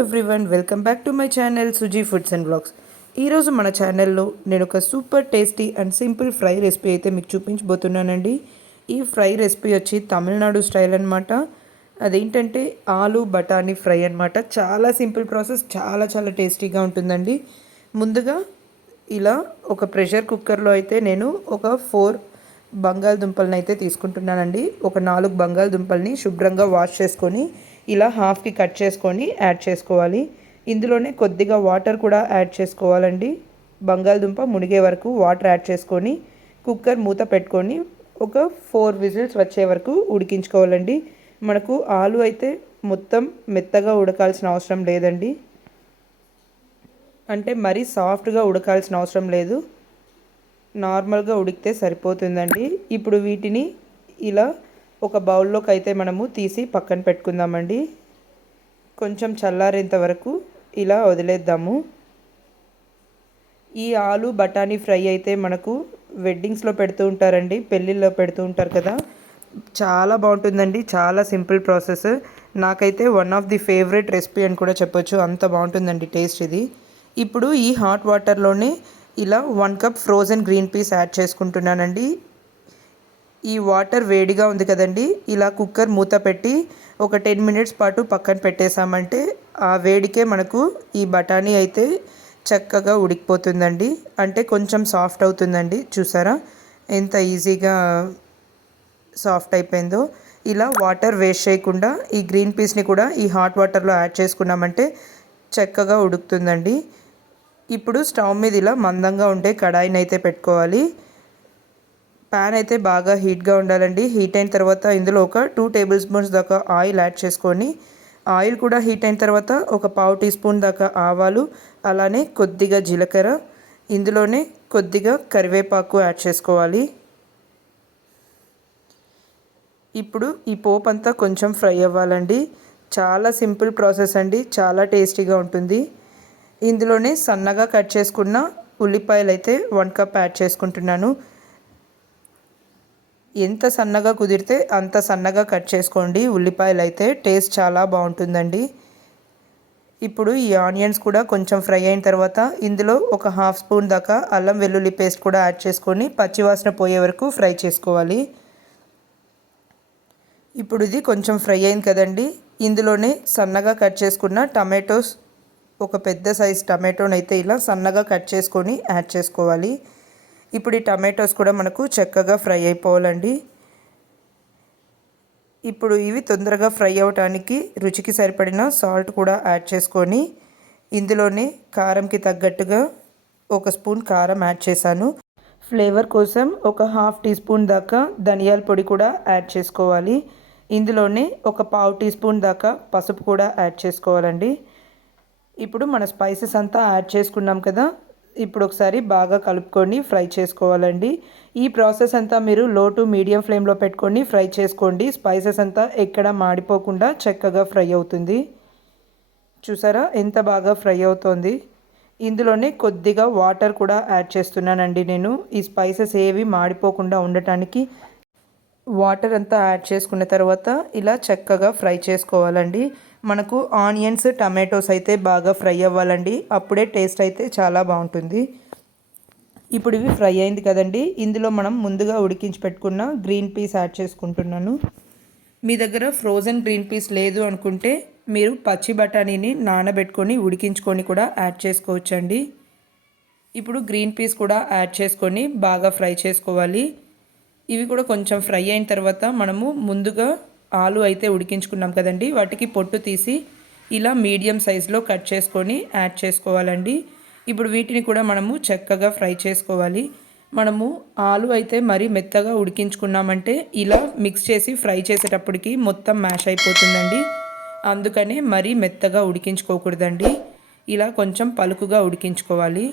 Everyone welcome back to my channel Suji foods and blogs ఈరోజు మన ఛానల్లో నేను ఒక super tasty and simple fry recipe అయితే మీకు చూపించబోతున్నానండి. ఈ ఫ్రై రెసిపీ వచ్చి తమిళనాడు స్టైల్ అనమాట అదేంటంటే ఆలు బఠానీ ఫ్రై అనమాట చాలా సింపుల్ ప్రాసెస్ చాలా చాలా టేస్టీగా ఉంటుందండి. ముందుగా ఇలా ఒక ప్రెషర్ కుక్కర్లో అయితే నేను ఒక ఫోర్ బంగాళదుంపలను అయితే తీసుకుంటున్నానండి. ఒక నాలుగు బంగాళదుంపల్ని శుభ్రంగా వాష్ చేసుకొని ఇలా హాఫ్కి కట్ చేసుకొని యాడ్ చేసుకోవాలి. ఇందులోనే కొద్దిగా వాటర్ కూడా యాడ్ చేసుకోవాలండి. బంగాళదుంప మునిగే వరకు వాటర్ యాడ్ చేసుకొని కుక్కర్ మూత పెట్టుకొని ఒక ఫోర్ విజిల్స్ వచ్చే వరకు ఉడికించుకోవాలండి. మనకు ఆలు అయితే మొత్తం మెత్తగా ఉడకాల్సిన అవసరం లేదండి. అంటే మరీ సాఫ్ట్గా ఉడకాల్సిన అవసరం లేదు. నార్మల్గా ఉడికితే సరిపోతుందండి. ఇప్పుడు వీటిని ఇలా ఒక బౌల్లోకి అయితే మనము తీసి పక్కన పెట్టుకుందామండి. కొంచెం చల్లారేంత వరకు ఇలా వదిలేద్దాము. ఈ ఆలు బఠానీ ఫ్రై అయితే మనకు వెడ్డింగ్స్లో పెడుతూ ఉంటారండి. పెళ్ళిళ్ళలో పెడుతూ ఉంటారు కదా. చాలా బాగుంటుందండి. చాలా సింపుల్ ప్రాసెస్. నాకైతే one of the favourite recipe అని కూడా చెప్పొచ్చు. అంత బాగుంటుందండి టేస్ట్ ఇది. ఇప్పుడు ఈ హాట్ వాటర్లోనే ఇలా one cup frozen green peas add చేసుకుంటున్నానండి. ఈ వాటర్ వేడిగా ఉంది కదండి ఇలా కుక్కర్ మూత పెట్టి ఒక టెన్ మినిట్స్ పాటు పక్కన పెట్టేశామంటే ఆ వేడికే మనకు ఈ బఠానీ అయితే చక్కగా ఉడికిపోతుందండి. అంటే కొంచెం సాఫ్ట్ అవుతుందండి చూసారా? ఎంత ఈజీగా సాఫ్ట్ అయిపోయిందో. ఇలా వాటర్ వేస్ట్ చేయకుండా ఈ గ్రీన్ పీస్ని కూడా ఈ హాట్ వాటర్లో యాడ్ చేసుకున్నామంటే చక్కగా ఉడుకుతుందండి. ఇప్పుడు స్టవ్ మీద ఇలా మందంగా ఉండే కడాయిని అయితే పెట్టుకోవాలి. ప్యాన్ అయితే బాగా హీట్గా ఉండాలండి. హీట్ అయిన తర్వాత ఇందులో ఒక టూ టేబుల్ స్పూన్స్ దాకా ఆయిల్ యాడ్ చేసుకొని ఆయిల్ కూడా హీట్ అయిన తర్వాత ఒక పావు టీ స్పూన్ దాకా ఆవాలు అలానే కొద్దిగా జీలకర్ర ఇందులోనే కొద్దిగా కరివేపాకు యాడ్ చేసుకోవాలి. ఇప్పుడు ఈ పోపు అంతా కొంచెం ఫ్రై అవ్వాలండి. చాలా సింపుల్ ప్రాసెస్ అండి. చాలా టేస్టీగా ఉంటుంది. ఇందులోనే సన్నగా కట్ చేసుకున్న ఉల్లిపాయలు అయితే వన్ కప్ యాడ్ చేసుకుంటున్నాను. ఎంత సన్నగా కుదిరితే అంత సన్నగా కట్ చేసుకోండి. ఉల్లిపాయలు అయితే టేస్ట్ చాలా బాగుంటుందండి. ఇప్పుడు ఈ ఆనియన్స్ కూడా కొంచెం ఫ్రై అయిన తర్వాత ఇందులో ఒక హాఫ్ స్పూన్ దాకా అల్లం వెల్లుల్లి పేస్ట్ కూడా యాడ్ చేసుకొని పచ్చివాసన పోయే వరకు ఫ్రై చేసుకోవాలి. ఇప్పుడు ఇది కొంచెం ఫ్రై అయింది కదండి. ఇందులోనే సన్నగా కట్ చేసుకున్న టమాటోస్ ఒక పెద్ద సైజ్ టమాటోని అయితే ఇలా సన్నగా కట్ చేసుకొని యాడ్ చేసుకోవాలి. ఇప్పుడు ఈ టమాటోస్ కూడా మనకు చక్కగా ఫ్రై అయిపోవాలండి. ఇప్పుడు ఇవి తొందరగా ఫ్రై అవ్వటానికి రుచికి సరిపడిన సాల్ట్ కూడా యాడ్ చేసుకొని ఇందులోనే కారంకి తగ్గట్టుగా ఒక స్పూన్ కారం యాడ్ చేశాను. ఫ్లేవర్ కోసం ఒక హాఫ్ టీ స్పూన్ దాకా ధనియాల పొడి కూడా యాడ్ చేసుకోవాలి. ఇందులోనే ఒక పావు టీ స్పూన్ దాకా పసుపు కూడా యాడ్ చేసుకోవాలండి. ఇప్పుడు మన స్పైసెస్ అంతా యాడ్ చేసుకున్నాం కదా ఇప్పుడు ఒకసారి బాగా కలుపుకొని ఫ్రై చేసుకోవాలండి. ఈ ప్రాసెస్ అంతా మీరు లో టు మీడియం ఫ్లేమ్లో పెట్టుకొని ఫ్రై చేసుకోండి. స్పైసెస్ అంతా ఎక్కడ మాడిపోకుండా చక్కగా ఫ్రై అవుతుంది. చూసారా? ఎంత బాగా ఫ్రై అవుతోంది. ఇందులోనే కొద్దిగా వాటర్ కూడా యాడ్ చేస్తున్నానండి నేను. ఈ స్పైసెస్ ఏవి మాడిపోకుండా ఉండటానికి వాటర్ అంతా యాడ్ చేసుకున్న తర్వాత ఇలా చక్కగా ఫ్రై చేసుకోవాలండి. మనకు ఆనియన్స్ టమాటోస్ అయితే బాగా ఫ్రై అవ్వాలండి. అప్పుడే టేస్ట్ అయితే చాలా బాగుంటుంది. ఇప్పుడు ఇవి ఫ్రై అయింది కదండి. ఇందులో మనం ముందుగా ఉడికించి పెట్టుకున్న గ్రీన్ పీస్ యాడ్ చేసుకుంటున్నాను. మీ దగ్గర ఫ్రోజన్ గ్రీన్ పీస్ లేదు అనుకుంటే మీరు పచ్చి బఠానీని నానబెట్టుకొని ఉడికించుకొని కూడా యాడ్ చేసుకోవచ్చండి. ఇప్పుడు గ్రీన్ పీస్ కూడా యాడ్ చేసుకొని బాగా ఫ్రై చేసుకోవాలి. ఇవి కూడా కొంచెం ఫ్రై అయిన తర్వాత మనము ముందుగా ఆలు అయితే ఉడికించుకున్నాం కదండి. వాటికి పొట్టు తీసి ఇలా మీడియం సైజులో కట్ చేసుకొని యాడ్ చేసుకోవాలండి. ఇప్పుడు వీటిని కూడా మనము చక్కగా ఫ్రై చేసుకోవాలి. మనము ఆలు అయితే మరీ మెత్తగా ఉడికించుకున్నామంటే ఇలా మిక్స్ చేసి ఫ్రై చేసేటప్పటికి మొత్తం మ్యాష్ అయిపోతుందండి. అందుకనే మరీ మెత్తగా ఉడికించుకోకూడదండి. ఇలా కొంచెం పలుకుగా ఉడికించుకోవాలి.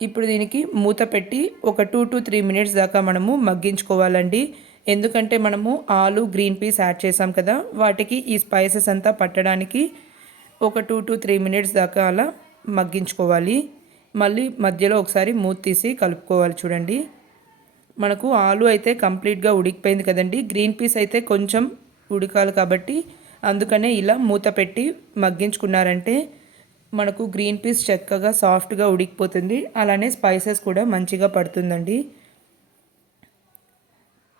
ఇప్పుడు దీనికి మూత పెట్టి ఒక టూ టు త్రీ మినిట్స్ దాకా మనము మగ్గించుకోవాలండి. ఎందుకంటే మనము ఆలు గ్రీన్ పీస్ యాడ్ చేసాం కదా వాటికి ఈ స్పైసెస్ అంతా పట్టడానికి ఒక టూ టు త్రీ మినిట్స్ దాకా అలా మగ్గించుకోవాలి. మళ్ళీ మధ్యలో ఒకసారి మూత తీసి కలుపుకోవాలి చూడండి. మనకు ఆలు అయితే కంప్లీట్గా ఉడికిపోయింది కదండి. గ్రీన్ పీస్ అయితే కొంచెం ఉడకాలి కాబట్టి అందుకనే ఇలా మూత పెట్టి మగ్గించుకున్నారంటే మనకు గ్రీన్ పీస్ చక్కగా సాఫ్ట్గా ఉడికిపోతుంది. అలానే స్పైసెస్ కూడా మంచిగా పడుతుందండి.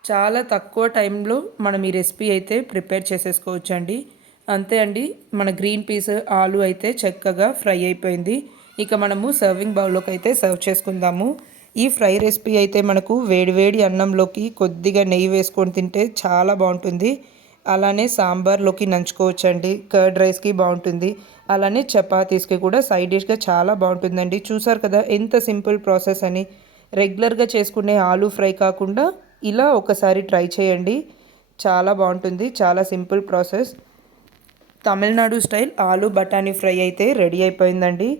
చాలా తక్కువ టైంలో మనం ఈ రెసిపీ అయితే ప్రిపేర్ చేసేసుకోవచ్చు అండి అంతే అండి మన గ్రీన్ పీస్ ఆలు అయితే చక్కగా ఫ్రై అయిపోయింది. ఇక మనము సర్వింగ్ బౌల్లోకి అయితే సర్వ్ చేసుకుందాము. ఈ ఫ్రై రెసిపీ అయితే మనకు వేడివేడి అన్నంలోకి కొద్దిగా నెయ్యి వేసుకొని తింటే చాలా బాగుంటుంది. అలానే సాంబార్లోకి నంచుకోవచ్చండి కర్డ్ రైస్కి బాగుంటుంది. అలానే చపాతీస్కి కూడా సైడ్ డిష్గా చాలా బాగుంటుందండి. చూసారు కదా ఎంత సింపుల్ ప్రాసెస్ అని. రెగ్యులర్గా చేసుకునే ఆలూ ఫ్రై కాకుండా ఇలా ఒకసారి ట్రై చేయండి. చాలా బాగుంటుంది. చాలా సింపుల్ ప్రాసెస్. తమిళనాడు స్టైల్ ఆలు బఠానీ ఫ్రై అయితే రెడీ అయిపోయిందండి.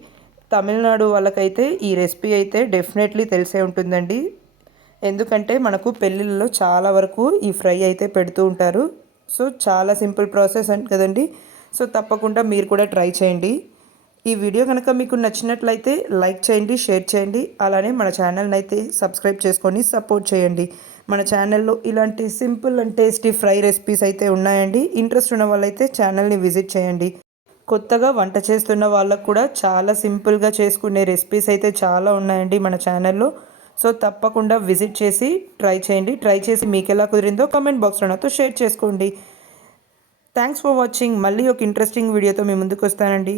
తమిళనాడు వాళ్ళకైతే ఈ రెసిపీ అయితే డెఫినెట్లీ తెలిసే ఉంటుందండి. ఎందుకంటే మనకు పెళ్ళిళ్ళలో చాలా వరకు ఈ ఫ్రై అయితే పెడుతూ ఉంటారు. సో చాలా సింపుల్ ప్రాసెస్ అంట కదండి. సో తప్పకుండా మీరు కూడా ట్రై చేయండి. ఈ వీడియో కనుక మీకు నచ్చినట్లయితే లైక్ చేయండి షేర్ చేయండి. అలానే మన ఛానల్ని అయితే సబ్స్క్రైబ్ చేసుకొని సపోర్ట్ చేయండి. మన ఛానల్లో ఇలాంటి simple and tasty fry recipes అయితే ఉన్నాయండి. ఇంట్రెస్ట్ ఉన్న వాళ్ళైతే ఛానల్ని విజిట్ చేయండి. కొత్తగా వంట చేస్తున్న వాళ్ళకు కూడా చాలా సింపుల్గా చేసుకునే రెసిపీస్ అయితే చాలా ఉన్నాయండి మన ఛానల్లో సో తప్పకుండా విజిట్ చేసి ట్రై చేయండి. ట్రై చేసి మీకు ఎలా కుదిరిందో కామెంట్ బాక్స్లో నాతో షేర్ చేసుకోండి. థ్యాంక్స్ ఫర్ వాచింగ్ మళ్ళీ ఒక ఇంట్రెస్టింగ్ వీడియోతో మీ ముందుకు వస్తానండి.